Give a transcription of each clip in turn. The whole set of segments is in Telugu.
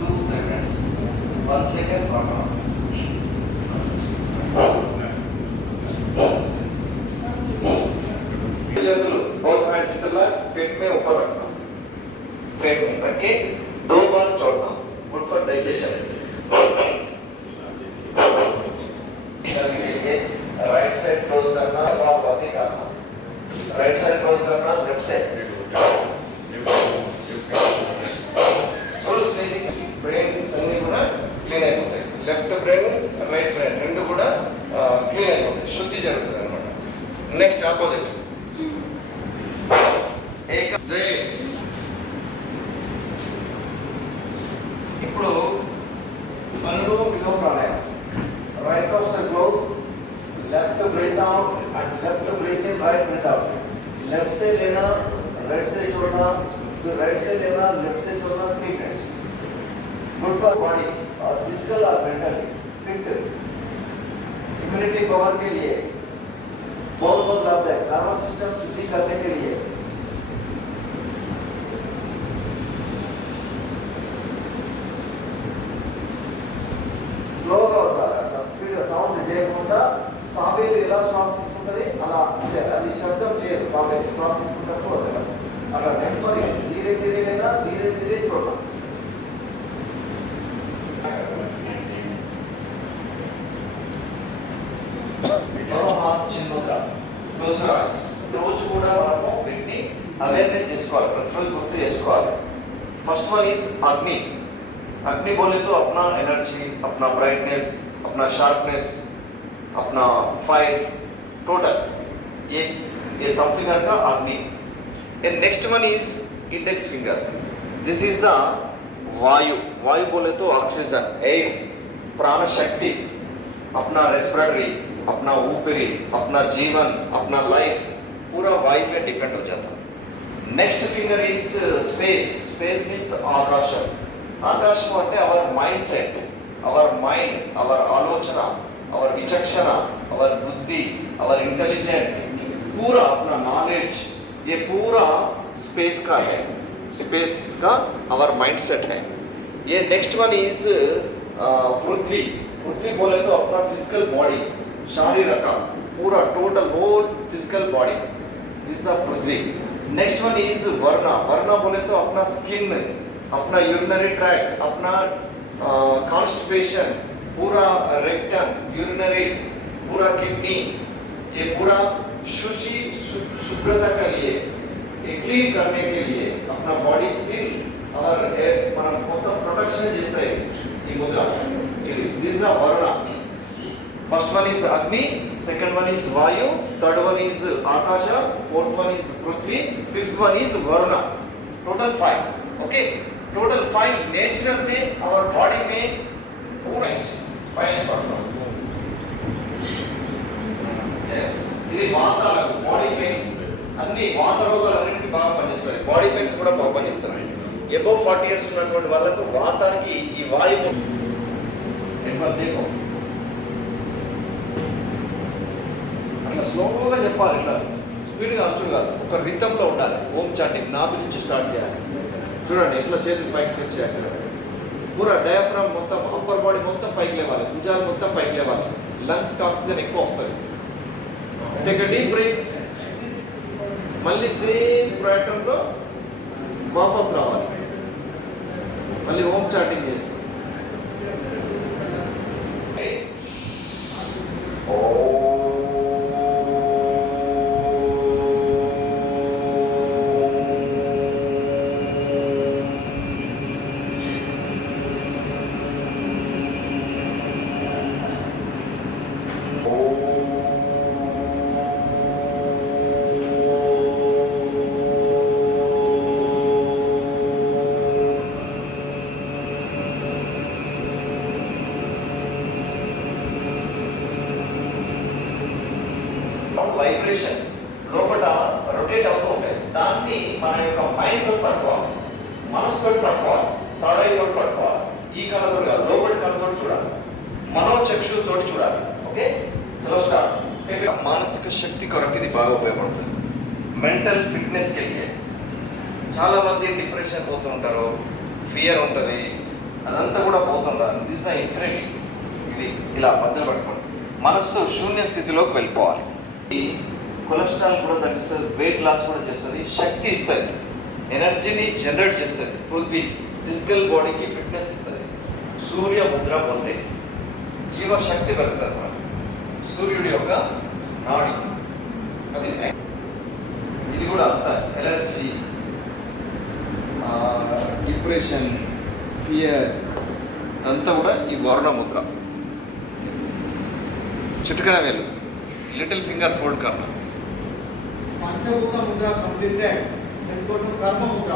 2 seconds. 1 second from now. both hands पेट में ऊपर रखना, पेट में रख के 2 बार छोड़ना, good for digestion. Right side close करना, बातें करना, राइट साइड क्लोज करना, लेफ्ट साइड फुल स्नेजिंग, ब्रेन అన్ని కూడా క్లీన్ అయిపోతాయి, లెఫ్ట్ బ్రెయిన్ రైట్ బ్రెయిన్ రెండు కూడా క్లీన్ అయిపోతాయి, శుద్ధి జరుగుతుంది అన్నమాట. నెక్స్ట్ ఆపోజిట్ ఇప్పుడు పనులు బిలో ప్రాణాయామం. Right of the close, left breathe out and left breathe in, right breathe out. Left से लेना, राइट से छोड़ना, फिर राइट से लेना, लेफ्ट से छोड़ना, 3 मिनट्स. गुड फॉर बॉडी और फिजिकल और मेंटल फिट, इम्यूनिटी पावर के लिए बहुत बहुत लाभदायक, नर्वस सिस्टम शुद्धि करने के लिए. స్లోగా ఉండాలి, స్పీడ్ సౌండ్ చేయకుండా. తాబేలు ఎలా శ్వాస తీసుకుంటుంది అలా అది శబ్దం చేయదు, తాబేలు శ్వాస తీసుకుంటూ వదలదు. అలా నెమ్మది धीरे धीरे लेना, धीरे धीरे छोड़ना. दोनों हाथ చిన్న ముద్ర, క్లోజ్ ఐస్. రోజు కూడా మనము వీటిని అవేర్నెస్ చేసుకోవాలి, ప్రతిరోజు గుర్తు చేసుకోవాలి. ఫస్ట్ వన్ ఈజ్ అగ్ని. अग्नि बोले तो अपना एनर्जी, अपना ब्राइटनेस, अपना शार्पनेस, अपना फायर, टोटल ये थंब फिंगर का अग्नि. And next one is index finger. This is the वायु. वायु बोले तो ऑक्सीजन, एयर, प्राण शक्ति, अपना रेस्पिरेटरी, अपना ऊपरी, अपना जीवन, अपना लाइफ पूरा वायु में डिपेंड हो जाता. Next finger is space. Space means आकाशम. आकाशम అంటే our mindset, our mind, our ఆలోచన, అవర్ విచక్షణ, అవర్ बुद्धि, అవర్ इंटेलिजेंट, पूरा अपना नॉलेज, ये पूरा स्पेस का है, स्पेस का अवर माइंड सेट है. ये नेक्स्ट वन इज पृथ्वी. पृथ्वी बोले तो अपना फिजिकल बॉडी, शारीरिक पूरा total whole physical body, this the पृथ्वी. नेक्स्ट वन इज वर्ण. वर्ण बोले तो अपना स्किन, अपना यूरिनरी ट्रैक, अपना कॉन्स्टिपेशन, पूरा रेक्टम, यूरिनरी, पूरा किडनी, ये पूरा शुभ्रता के लिए, ये क्लीन करने के लिए, अपना बॉडी स्किन और मन मोत्तम प्रोटेक्शन जैसे ये मुद्रा. दिस इज वर्ण. फर्स्ट वन इज अग्नि, सेकंड वन इज वायु, third one is Akash, fourth one is Prithvi, fifth one is वर्ण. टोटल 5. ओके, टोटल 5 नेचुरल में और बॉडी में पूरा 5 यस. ఇది వాతాలకు బాడీ పెయిన్స్ అన్ని వాత రోగాలన్నిటికీ బాగా పనిచేస్తాయి, బాడీ పెయిన్స్ కూడా బాగా పనిస్తాయి. అబౌవ్ 40 ఇయర్స్ ఉన్నటువంటి వాళ్ళకు వాతానికి ఈ వాయువు ఎక్కువ దేకో అట్లా స్లోగా చెప్పాలి, ఇట్లా స్పీడ్గా అవసరం కాదు, ఒక రిథంలో ఉండాలి. ఓం చాంటింగ్ నాభి నుంచి స్టార్ట్ చేయాలి. చూడండి ఎట్లా చేతులు పైకి స్ట్రెచ్ చేయాలి, పూరా డయాఫ్రామ్ మొత్తం, అప్పర్ బాడీ మొత్తం పైకి లేవాలి, భుజాలు మొత్తం పైకి లేవాలి, లంగ్స్కి ఆక్సిజన్ ఎక్కువ వస్తుంది. Take a deep breath. మళ్ళీ సేమ్ ప్యాటర్న్లో వాపస్ రావాలి, మళ్ళీ ఓం చాటింగ్ చేస్తాం. వైబ్రేషన్స్ లోపల రొటేట్ అవుతూ ఉంటాయి. దాన్ని మన యొక్క మైండ్ తోటి పట్టుకోవాలి, మనసుతో పట్టుకోవాలి, థర్డ్ ఐ తోటి పట్టుకోవాలి. ఈ కళ్ళతో కాదు, లోపలి కళ్ళతో చూడాలి, మనోచక్షుతోటి చూడాలి. ఓకే. ఓకే చలో స్టార్ట్. మానసిక శక్తి కొరకు ఇది బాగా ఉపయోగపడుతుంది. మెంటల్ ఫిట్నెస్కి వెళ్ళే చాలామంది డిప్రెషన్ పోతూ ఉంటారు, ఫియర్ ఉంటుంది, అదంతా కూడా పోతుంటారు. This the infinity. ఇది ఇలా మధ్యలో పట్టుకోండి. మనస్సు శూన్య స్థితిలోకి వెళ్ళిపోవాలి. ఈ కొలెస్ట్రాల్ కూడా తగ్గిస్తుంది, వెయిట్ లాస్ కూడా చేస్తుంది, శక్తి ఇస్తుంది, ఎనర్జీని జనరేట్ చేస్తుంది, పృథ్వీ ఫిజికల్ బాడీకి ఫిట్నెస్ ఇస్తుంది. సూర్య ముద్ర పొందే జీవశక్తి పెరుగుతుంది మనకు. సూర్యుడి యొక్క నాడి అది. ఇది కూడా అంత ఎనర్జీ, డిప్రెషన్, ఫియర్ అంతా కూడా ఈ వరుణ ముద్ర. చిటికన వేలు, లిటిల్ ఫింగర్ ఫోల్డ్ కర్ణ. పంచభూత ముద్ర కంప్లీటెడ్. నెక్స్ట్ కర్మ ముద్ర.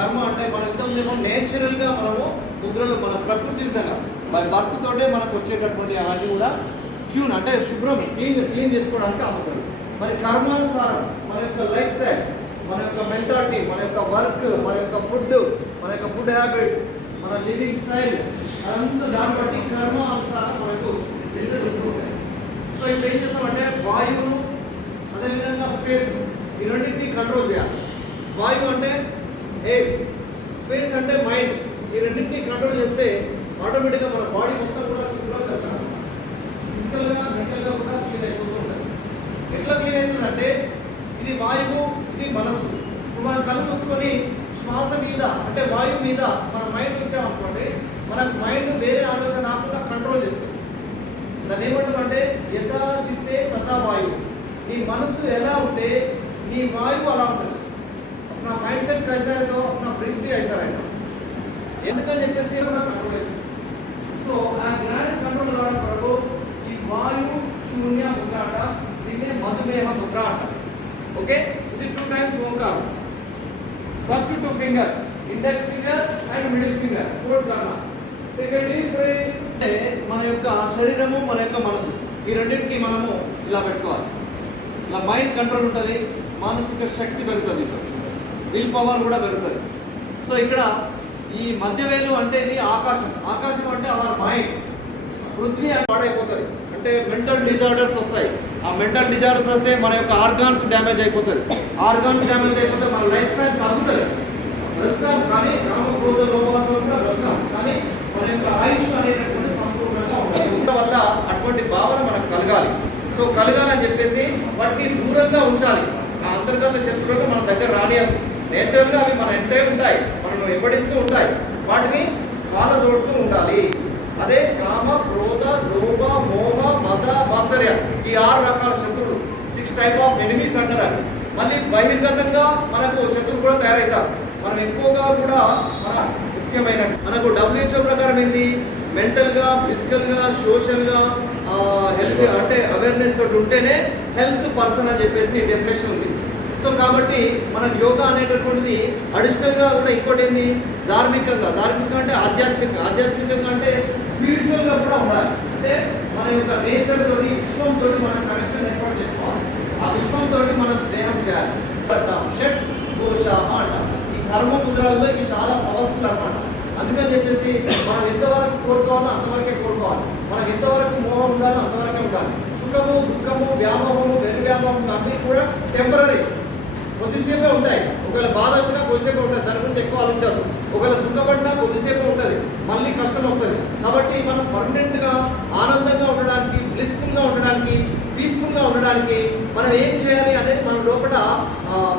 కర్మ అంటే మన ఎంతో నేచురల్గా మనము ముద్రలు మన ప్రకృతి విధంగా మన బర్త్ తోటే మనకు వచ్చేటటువంటి అవన్నీ కూడా ట్యూన్ అంటే శుభ్రం క్లీన్ చేసుకోవడానికి అమ్ముతారు. మరి కర్మానుసారం మన యొక్క లైఫ్ స్టైల్, మన యొక్క మెంటాలిటీ, మన యొక్క వర్క్, మన యొక్క ఫుడ్ హ్యాబిట్స్, మన లివింగ్ స్టైల్ అదంతా దాన్ని బట్టి కర్మ అనుసారం మనకు డిసిజన్స్ ఉంటాయి. సో ఇప్పుడు ఏం చేస్తామంటే వాయువును అదేవిధంగా స్పేస్ ఈ రెండింటిని కంట్రోల్ చేయాలి. వాయువు అంటే ఎయిర్, స్పేస్ అంటే మైండ్. ఈ రెండింటిని కంట్రోల్ చేస్తే ఆటోమేటిక్గా మన బాడీ మొత్తం కూడా శుభ్రంగా ఫిజికల్గా మెంటల్గా కూడా క్లీన్ అయిపోతూ ఉంటుంది. ఎట్లా క్లీన్ అవుతుందంటే ఇది వాయువు, ఇది మనస్సు. ఇప్పుడు మనం కళ్ళు మూసుకొని శ్వాస మీద అంటే వాయువు మీద మన మైండ్ ఉంచామనుకోండి, మనకు మైండ్ వేరే ఆలోచన రాకుండా కంట్రోల్ చేస్తుంది. దాన్ని ఏమంటామంటే యథా చిత్తే తథా వాయువు. నీ మనస్సు ఎలా ఉంటే నీ వాయువు అలా ఉంటుంది. నా మైండ్ సెట్ కైసా అయితే నా బ్రీత్ भी ऐसा रहेगा. ఎందుకని చెప్పేసి కూడా కంట్రోల్ అవుతుంది. సో ఆ గ్లాండ్ కంట్రోల్ కావడం కొరకు ఈ వాయువు శూన్య ముద్ర అంట, దీన్నే మధుమేహ ముద్ర అంట. ఓకే, ఇది 2 times ఓంకారం. First 2 fingers, index finger and middle finger, fourth కర్ణ. అంటే మన యొక్క శరీరము, మన యొక్క మనసు, ఈ రెండింటికి మనము ఇలా పెట్టుకోవాలి. ఇలా మైండ్ కంట్రోల్ ఉంటుంది, మానసిక శక్తి పెరుగుతుంది, విల్ పవర్ కూడా పెరుగుతుంది. సో ఇక్కడ ఈ మధ్యవేలు అంటే ఇది ఆకాశం. ఆకాశం అంటే అవర్ మైండ్. పృథ్వీ పాడైపోతుంది అంటే మెంటల్ డిజార్డర్స్ వస్తాయి. ఆ మెంటల్ డిజార్డర్స్ వస్తే మన యొక్క ఆర్గాన్స్ డ్యామేజ్ అయిపోతుంది. ఆర్గాన్స్ డ్యామేజ్ అయిపోతే మన లైఫ్ స్పాన్ తగ్గుతుంది. బ్రతుకుతాం కానీ కామక్రోధ లోపాలతో కూడా బ్రతుకుతాం, కానీ మన యొక్క ఆయుష్ అనేటటువంటి సంపూర్ణంగా ఉంటుంది. వల్ల అటువంటి భావన మనకు కలగాలి. సో కలగాలని చెప్పేసి వాటికి దూరంగా ఉంచాలి. ఆ అంతర్గత శత్రువులుగా మన దగ్గర రానియదు. నేచురల్గా అవి మన ఎంటే ఉంటాయి, మనల్ని వెంబడిస్తూ ఉంటాయి. వాటిని కాలదోడుతూ ఉండాలి. అదే కామ, క్రోధ, లోభ, మోహ, మద, మాత్సర్య, ఈ 6 రకాల శత్రువులు, 6 types ఆఫ్ ఎనిమీస్ అంటారు. మళ్ళీ బహిర్గతంగా మనకు శత్రువులు కూడా తయారవుతారు. మనం ఎక్కువగా కూడా మన ముఖ్యమైన మనకు WHO ప్రకారం ఏంటి, మెంటల్గా, ఫిజికల్గా, సోషల్గా హెల్త్ అంటే అవేర్నెస్ తోటి ఉంటేనే హెల్త్ పర్సన్ అని చెప్పేసి డెఫినేషన్ ఉంది. సో కాబట్టి మనం యోగా అనేటటువంటిది అడిషనల్గా కూడా ఇంకోటి ఏంటి, ధార్మికంగా అంటే ఆధ్యాత్మికంగా అంటే స్పిరిచువల్గా కూడా ఉండాలి. అంటే మన యొక్క నేచర్ తోటి, విశ్వంతో మనం కనెక్షన్ ఏర్పాటు చేసుకోవాలి. ఆ విశ్వంతో మనం స్నేహం చేయాలి. షట్ దోష అంటాం. ఈ కర్మ ముద్రల్లో ఇవి చాలా పవర్ఫుల్ అన్నమాట. అందుకని చెప్పేసి మనం ఎంతవరకు కోరుకోవాలో అంతవరకే కోరుకోవాలి. మనకు ఎంతవరకు మోహం ఉండాలో అంతవరకే ఉండాలి. సుఖము, దుఃఖము, వ్యామోహము, వెరు వ్యామోహం అన్నీ కూడా టెంపరీ, కొద్దిసేపే ఉంటాయి. ఒకవేళ బాధ వచ్చినా కొద్దిసేపే ఉంటుంది, దాని గురించి ఎక్కువ ఆలోచించదు. ఒకవేళ సుఖపడినా కొద్దిసేపే ఉంటుంది, మళ్ళీ కష్టం వస్తుంది. కాబట్టి మనం పర్మనెంట్గా ఆనందంగా ఉండడానికి, బ్లిస్ఫుల్గా ఉండడానికి, పీస్ఫుల్గా ఉండడానికి మనం ఏం చేయాలి అనేది మన లోపల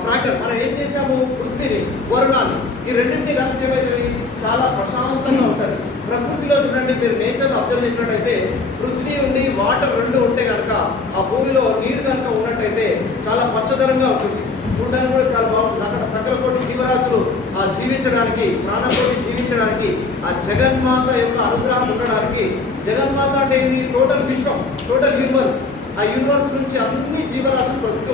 ప్రాక్టికల్. మనం ఏం చేసాము, పృథ్వీని, వరుణాన్ని, ఈ రెండింటిని కలిపి ఏమవుతుంది, చాలా ప్రశాంతంగా ఉంటుంది. ప్రకృతిలో చూడండి, మీరు నేచర్ అబ్జర్వ్ చేసినట్టయితే పృథ్వీ ఉండి వాటర్ 2 ఉంటే కనుక, ఆ భూమిలో నీరు కనుక ఉన్నట్టయితే చాలా పచ్చదనంగా ఉంటుంది. చూడడానికి కూడా చాలా బాగుంటుంది. అక్కడ సకల కోటి జీవరాశులు జీవించడానికి, ప్రాణకోటి జీవించడానికి, ఆ జగన్మాత యొక్క అనుగ్రహం ఉండడానికి. జగన్మాత అంటే ఏంటి, టోటల్ విశ్వం, టోటల్ యూనివర్స్. ఆ యూనివర్స్ నుంచి అన్ని జీవరాశులు బ్రతుకుతూ